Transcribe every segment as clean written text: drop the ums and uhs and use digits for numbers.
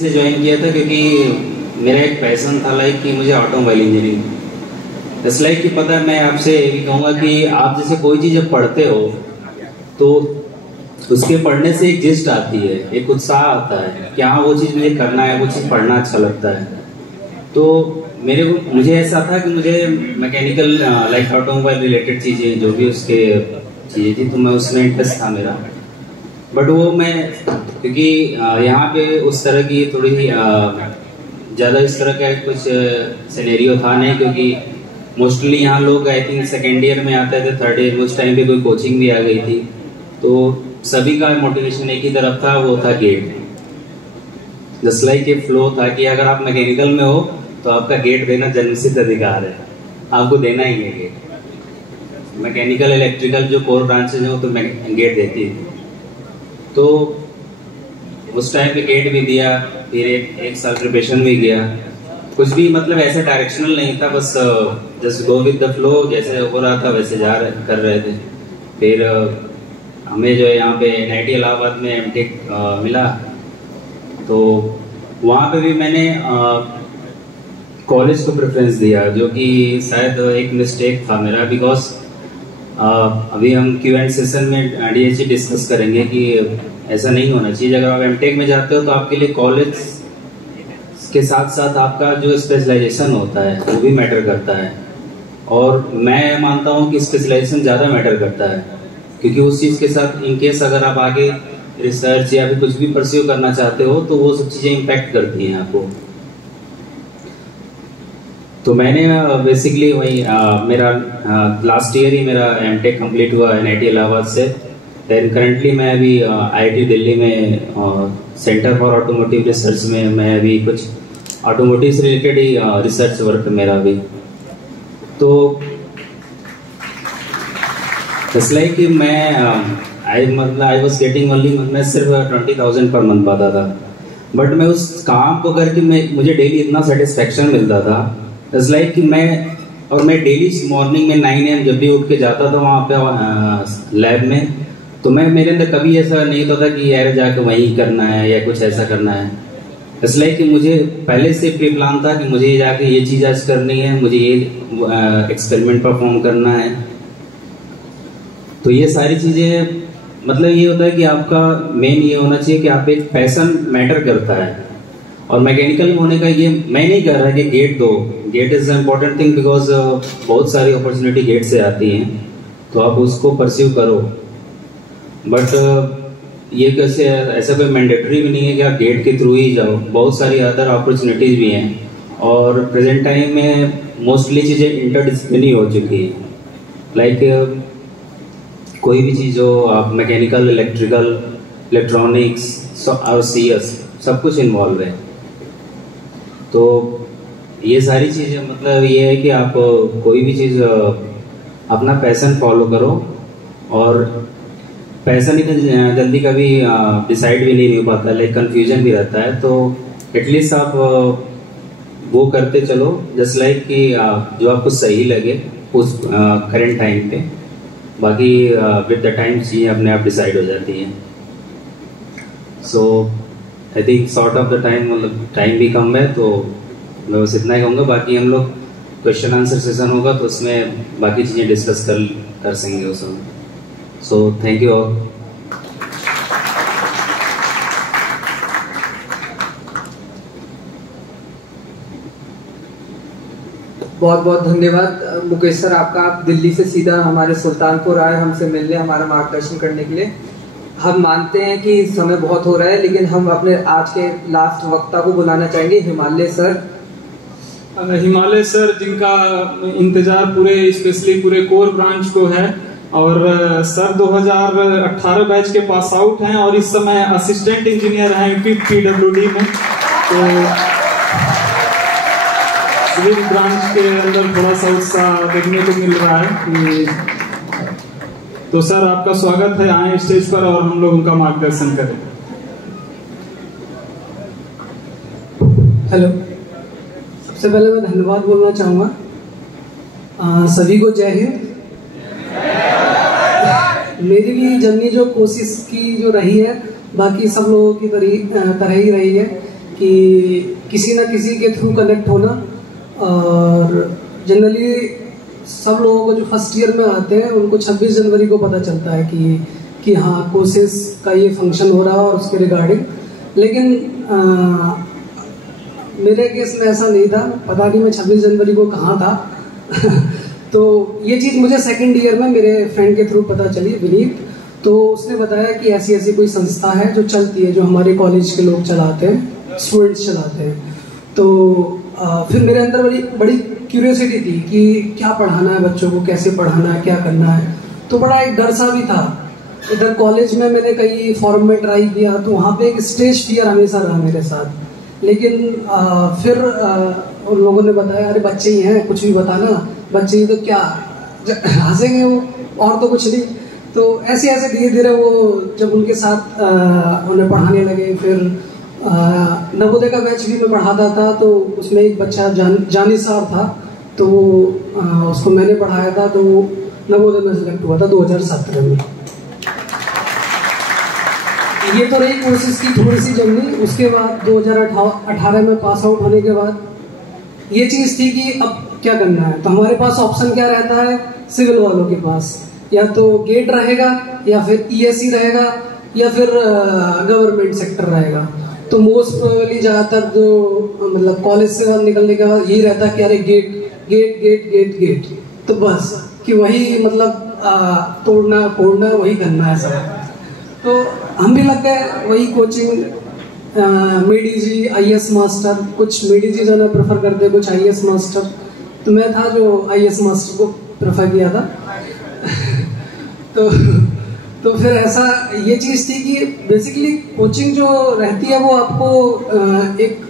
से ज्वाइन किया था क्योंकि मेरा एक पैशन था लाइक कि मुझे ऑटोमोबाइल इंजीनियरिंग। इस लाइक कि पता है, मैं आपसे ये भी कहूँगा कि आप जैसे कोई चीज़ जब पढ़ते हो तो उसके पढ़ने से एक जिस्ट आती है, एक उत्साह आता है कि हाँ वो चीज़ मुझे करना है, वो चीज़ पढ़ना अच्छा लगता है। तो मुझे ऐसा था कि मुझे मैकेनिकल लाइक ऑटोमोबाइल रिलेटेड चीज़ें जो भी उसके चीज़ें थी तो मैं उसमें इंटरेस्ट था मेरा। बट वो मैं क्योंकि यहाँ पे उस तरह की थोड़ी ज़्यादा इस तरह का कुछ सिनेरियो था नहीं, क्योंकि मोस्टली यहाँ लोग आई थिंक सेकेंड ईयर में आते थे, थर्ड ईयर में उस टाइम पे कोई कोचिंग भी आ गई थी, तो सभी का मोटिवेशन एक ही तरफ था, वो था गेट। जस्ट लाइक ये फ्लो था कि अगर आप मैकेनिकल में हो तो आपका गेट देना जन्मसिद्ध अधिकार है, आपको देना ही है गेट। मैकेनिकल इलेक्ट्रिकल जो कोर ब्रांचेज हैं वो तो गेट देती है। तो उस टाइम पे गेट भी दिया, फिर एक साल प्रिपरेशन भी किया। कुछ भी मतलब ऐसा डायरेक्शनल नहीं था, बस just go with the flow, जैसे हो रहा था वैसे कर रहे थे। फिर हमें जो है यहाँ पे NIT इलाहाबाद में एमटेक मिला, तो वहाँ पे भी मैंने कॉलेज को प्रेफरेंस दिया, जो कि शायद एक मिस्टेक था मेरा, बिकॉज अभी हम Q&A सेशन में DHE डिस्कस करेंगे कि ऐसा नहीं होना चाहिए। अगर आप एमटेक में जाते हो तो आपके लिए कॉलेज के साथ साथ आपका जो स्पेशलाइजेशन होता है वो भी मैटर करता है, और मैं मानता हूँ कि स्पेशलाइजेशन ज़्यादा मैटर करता है, क्योंकि उस चीज़ के साथ इनकेस अगर आप आगे रिसर्च या फिर कुछ भी परस्यू करना चाहते हो तो वो सब चीज़ें इम्पैक्ट करती हैं आपको। तो मैंने बेसिकली वही मेरा लास्ट ईयर ही मेरा एमटेक कंप्लीट हुआ NIT इलाहाबाद से। देन करंटली मैं अभी IIT दिल्ली में सेंटर फॉर ऑटोमोटिव रिसर्च में मैं अभी कुछ ऑटोमोटिव से रिलेटेड ही रिसर्च वर्क मेरा अभी। तो इसलिए कि मैं आई वॉज गेटिंग ओनली, मैं सिर्फ 20,000 पर मंथ पाता था, बट मैं उस काम को करके मुझे डेली इतना सेटिस्फेक्शन मिलता था। इट्स लाइक कि मैं डेली मॉर्निंग में 9 AM जब भी उठ के जाता था वहाँ पे लैब में, तो मेरे अंदर कभी ऐसा नहीं होता था कि यार जाकर वहीं करना है या कुछ ऐसा करना है। इसलिए कि मुझे पहले से प्री प्लान था कि मुझे जाके ये चीज़ आज करनी है, मुझे ये एक्सपेरिमेंट परफॉर्म करना है। तो ये सारी चीज़ें मतलब ये होता है कि आपका मेन ये होना चाहिए कि आप एक पैशन मैटर करता है। और मैकेनिकल होने का ये मैं नहीं कह रहा कि गेट दो, GATE is important thing, because बहुत सारी अपॉर्चुनिटी गेट से आती हैं, तो आप उसको परस्यू करो। बट ये कैसे ऐसा कोई मैंडेटरी भी नहीं है कि आप गेट के थ्रू ही जाओ, बहुत सारी अदर अपॉर्चुनिटीज भी हैं। और प्रेजेंट टाइम में मोस्टली चीज़ें इंटरडिसिप्लिनरी हो चुकी हैं, लाइक कोई भी चीज़ हो, आप मैकेनिकल, इलेक्ट्रिकल, इलेक्ट्रॉनिक्स और CS सब कुछ इन्वॉल्व है। तो ये सारी चीज़ें मतलब ये है कि आप कोई भी चीज़ अपना पैशन फॉलो करो, और पैशन इतना जल्दी कभी डिसाइड भी नहीं हो पाता, लाइक कंफ्यूजन भी रहता है। तो एटलीस्ट आप वो करते चलो, जस्ट लाइक कि जो आपको सही लगे उस करेंट टाइम पे। बाकी विद द टाइम चीज़ें अपने आप डिसाइड हो जाती हैं। So I think short of the time, मतलब टाइम भी कम है, तो मैं बस इतना ही कहूँगा। बाकी हम लोग क्वेश्चन आंसर सेशन होगा तो उसमें बाकी चीज़ें डिस्कस कर सकेंगे उसमें। So thank you all. बहुत बहुत धन्यवाद मुकेश सर आपका। आप दिल्ली से सीधा हमारे सुल्तानपुर आए हमसे मिलने, हमारा मार्गदर्शन करने के लिए। हम मानते हैं कि समय बहुत हो रहा है, लेकिन हम अपने आज के लास्ट वक्ता को बुलाना चाहेंगे, हिमालय सर। हिमालय सर जिनका इंतजार पूरे स्पेशली पूरे कोर ब्रांच को है, और सर 2018 बैच के पास आउट हैं और इस समय असिस्टेंट इंजीनियर हैं PWD में। तो सिविल ब्रांच के अंदर थोड़ा सा उत्साह देखने को मिल रहा है कि तो सर आपका स्वागत है, आए स्टेज पर और हम लोग उनका मार्गदर्शन करें। हेलो, सबसे पहले मैं धन्यवाद बोलना चाहूँगा सभी को। जय हिंद। मेरी भी जर्नी जो कोशिश की जो रही है, बाकी सब लोगों की तरह ही रही है कि किसी ना किसी के थ्रू कनेक्ट होना। और जनरली सब लोगों को जो फर्स्ट ईयर में आते हैं उनको 26 जनवरी को पता चलता है कि हाँ कोर्सेज का ये फंक्शन हो रहा है और उसके रिगार्डिंग। लेकिन मेरे केस में ऐसा नहीं था, पता नहीं मैं 26 जनवरी को कहाँ था तो ये चीज़ मुझे सेकंड ईयर में मेरे फ्रेंड के थ्रू पता चली, विनीत। तो उसने बताया कि ऐसी ऐसी कोई संस्था है जो चलती है, जो हमारे कॉलेज के लोग चलाते हैं, स्टूडेंट्स चलाते हैं। तो फिर मेरे अंदर बड़ी क्यूरियोसिटी थी कि क्या पढ़ाना है बच्चों को, कैसे पढ़ाना है, क्या करना है। तो बड़ा एक डर सा भी था। इधर कॉलेज में मैंने कई फॉर्म में ट्राई किया, तो वहाँ पे एक स्टेज फियर हमेशा रहा मेरे साथ। लेकिन फिर उन लोगों ने बताया अरे बच्चे ही हैं, कुछ भी बताना, बच्चे ही तो क्या हंसेंगे वो, और तो कुछ नहीं। तो ऐसे ऐसे धीरे धीरे वो जब उनके साथ उन्हें पढ़ाने लगे। फिर नवोदय का बैच भी मैं पढ़ाता था, तो उसमें एक बच्चा जानिसार था, तो उसको मैंने पढ़ाया था, तो नवोदय में सिलेक्ट हुआ था 2017 में। ये तो रही कोर्सेज की थोड़ी सी जर्नी। उसके बाद 2018 में पास आउट होने के बाद ये चीज़ थी कि अब क्या करना है। तो हमारे पास ऑप्शन क्या रहता है सिविल वालों के पास, या तो गेट रहेगा, या फिर ईएससी रहेगा, या फिर गवर्नमेंट सेक्टर रहेगा। तो मोस्ट प्रोबेबली ज़्यादातर जो मतलब कॉलेज से निकलने के बाद यही रहता है कि अरे GATE GATE GATE GATE GATE, तो बस कि वही मतलब तोड़ना फोड़ना वही करना है सब। तो हम भी लग गए वही कोचिंग, मेडीजी, आईएएस मास्टर। कुछ मेडीजी जो है प्रेफर करते, कुछ आईएएस मास्टर। तो मैं था जो आईएएस मास्टर को प्रेफर किया था तो फिर ऐसा ये चीज़ थी कि बेसिकली कोचिंग जो रहती है वो आपको एक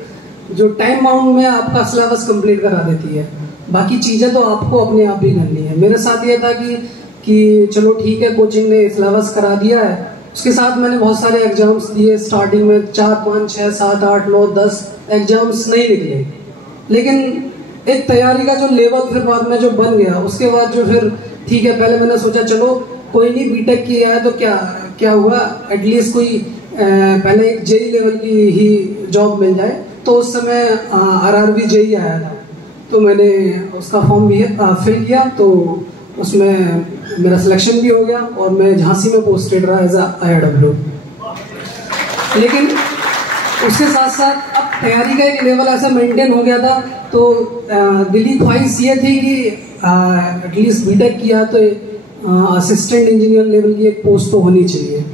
जो टाइम बाउंड में आपका सिलेबस कंप्लीट करा देती है, बाकी चीज़ें तो आपको अपने आप ही करनी है। मेरे साथ ये था कि चलो ठीक है, कोचिंग ने सिलेबस करा दिया है, उसके साथ मैंने बहुत सारे एग्जाम्स दिए। स्टार्टिंग में 4, 5, 6, 7, 8, 9, 10 एग्जाम्स नहीं निकले, लेकिन एक तैयारी का जो लेवल फिर बाद में जो बन गया, उसके बाद जो फिर ठीक है, पहले मैंने सोचा चलो कोई नहीं, बीटेक किया है तो क्या हुआ, एटलीस्ट कोई पहले एक जेई लेवल की ही जॉब मिल जाए। तो उस समय आरआरबी जेई आया था, तो मैंने उसका फॉर्म भी फिल किया, तो उसमें मेरा सिलेक्शन भी हो गया और मैं झांसी में पोस्टेड रहा एज IRW। लेकिन उसके साथ साथ अब तैयारी का एक लेवल ऐसा मेंटेन हो गया था, तो दिली ख्वाहिश ये थी कि एटलीस्ट बीटेक किया तो असिस्टेंट इंजीनियर लेवल की एक पोस्ट तो होनी चाहिए।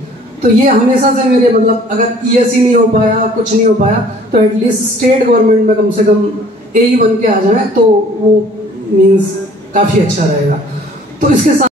तो ये हमेशा से मेरे मतलब अगर ईएससी नहीं हो पाया, कुछ नहीं हो पाया, तो एटलीस्ट स्टेट गवर्नमेंट में कम से कम AE बन के आ जाए तो वो मीन्स काफ़ी अच्छा रहेगा। तो इसके साथ